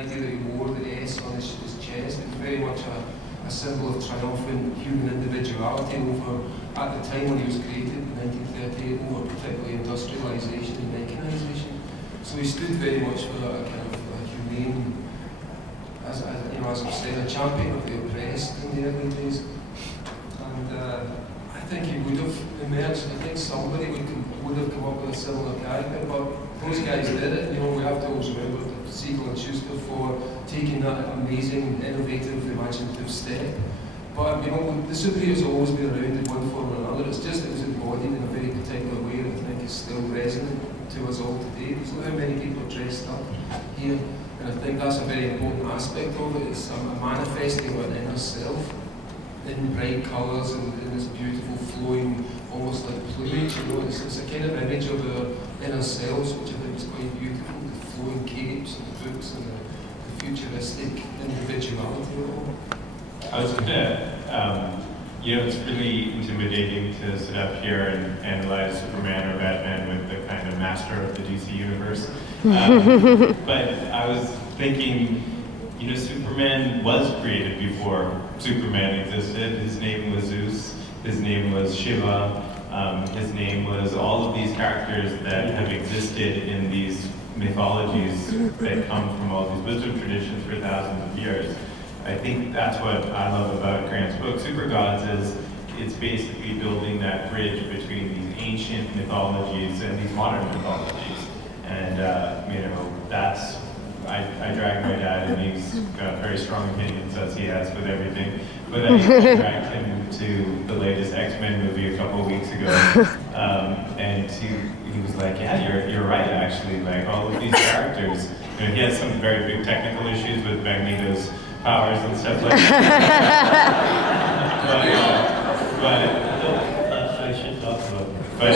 idea that he wore the S on his chest. It was very much a symbol of triumphant human individuality over, at the time when he was created in 1938, over particularly industrialisation and mechanisation. So he stood very much for a kind of a humane, as you know, as I've said, a champion of the oppressed in the early days. And I think he would have emerged. I think somebody would have come up with a similar character, but those guys did it. You know, we have to always remember Siegel and Schuster for taking that amazing, innovative, imaginative step. But you know, the superheroes have always been around in one form or another. It's just that it was embodied in a very particular way that I think is still resonant to us all today. Look how many people are dressed up here, and I think that's a very important aspect of it. It's a manifesting of an inner self in bright colours and in this beautiful flowing, almost like plumage. You know, it's a kind of image of our inner selves, which I think is quite beautiful. The flowing capes and the boots and the futuristic individuality of it all. I was gonna, you know, it's really intimidating to sit up here and analyze Superman or Batman with the kind of master of the DC universe. But I was thinking, you know, Superman was created before Superman existed. His name was Zeus, his name was Shiva, his name was all of these characters that have existed in these mythologies that come from all these wisdom traditions for thousands of years. I think that's what I love about Grant's book, Super Gods, is it's basically building that bridge between these ancient mythologies and these modern mythologies. And, you know, that's, I dragged my dad, and he's got very strong opinions as he has with everything. But I dragged him to the latest X-Men movie a couple of weeks ago. And he was like, yeah, you're right, actually. Like, all of these characters, you know, he has some very big technical issues with Magneto's powers and stuff like that. but I should talk about it. But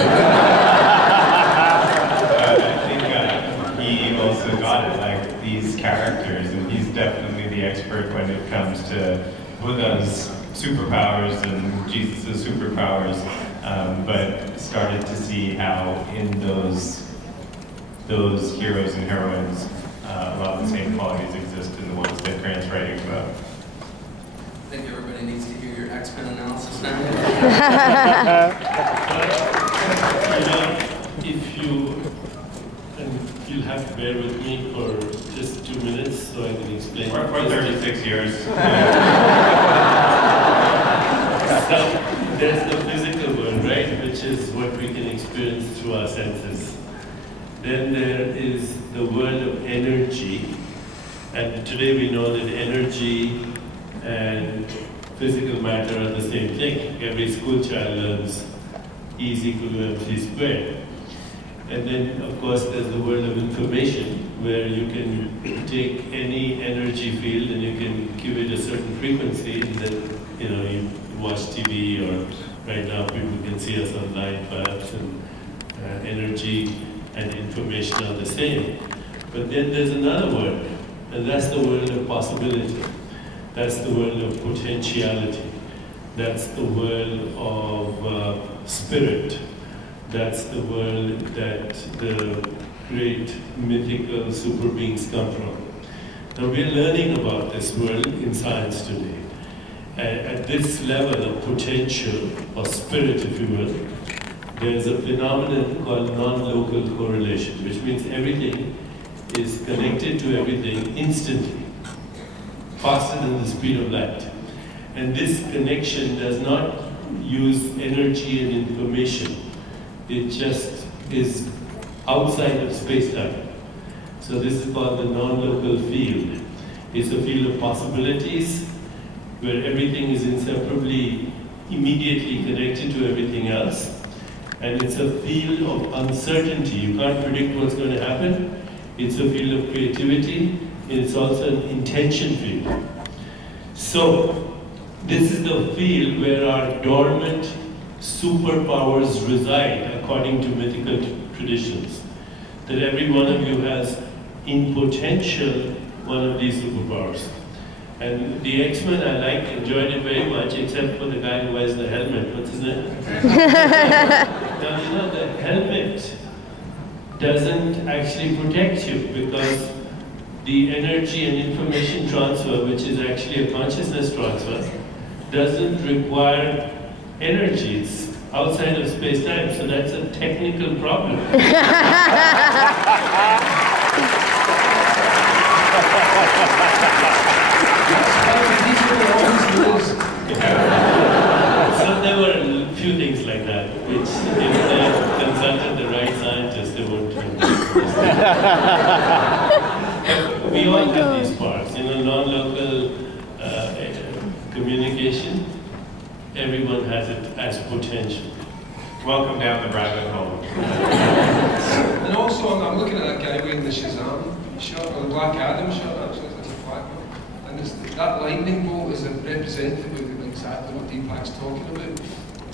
I think he also got it, like these characters, and he's definitely the expert when it comes to Buddha's superpowers and Jesus' superpowers, but started to see how in those heroes and heroines, a lot of the same qualities exist in the ones that Grant's writing about. I think everybody needs to hear your X-Men analysis now. If you, and you'll have to bear with me for just 2 minutes so I can explain. We're 36 years. So there's the physical world, right, which is what we can experience through our senses. Then there is the world of energy, and today we know that energy and physical matter are the same thing. Every school child learns E is equal to mc squared. And then, of course, there's the world of information, where you can take any energy field and you can give it a certain frequency, and then, you know, you watch TV, or right now people can see us online, perhaps, and energy and information are the same. But then there's another world, and that's the world of possibility. That's the world of potentiality. That's the world of spirit. That's the world that the great mythical super beings come from. Now we're learning about this world in science today. At this level of potential, or spirit if you will, there's a phenomenon called non-local correlation, which means everything is connected to everything instantly, faster than the speed of light. And this connection does not use energy and information. It just is outside of space-time. So this is called the non-local field. It's a field of possibilities where everything is inseparably, immediately connected to everything else. And it's a field of uncertainty. You can't predict what's going to happen. It's a field of creativity, and it's also an intention field. So this is the field where our dormant superpowers reside, according to mythical traditions. That every one of you has, in potential, one of these superpowers. And the X-Men, I enjoyed it very much, except for the guy who wears the helmet. What's his name? Now, you know, the helmet doesn't actually protect you, because the energy and information transfer, which is actually a consciousness transfer, doesn't require energy. It's outside of space-time, so that's a technical problem. So there were a few things like that, which if they consulted the right scientist, they won't tell me. We all have these parts. In a non-local communication, everyone has it as potential. Welcome down the rabbit hole. And also, I'm looking at that guy wearing the Shazam shirt, or the Black Adam shirt, actually, it's a black one. And that lightning bolt is a representative of exactly what Deepak's talking about.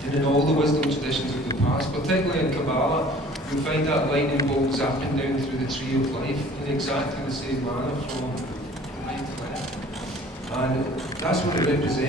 And in all the wisdom traditions of the past, particularly in Kabbalah, you'll find that lightning bolt zapping down through the tree of life in exactly the same manner from right to left. And that's what it represents.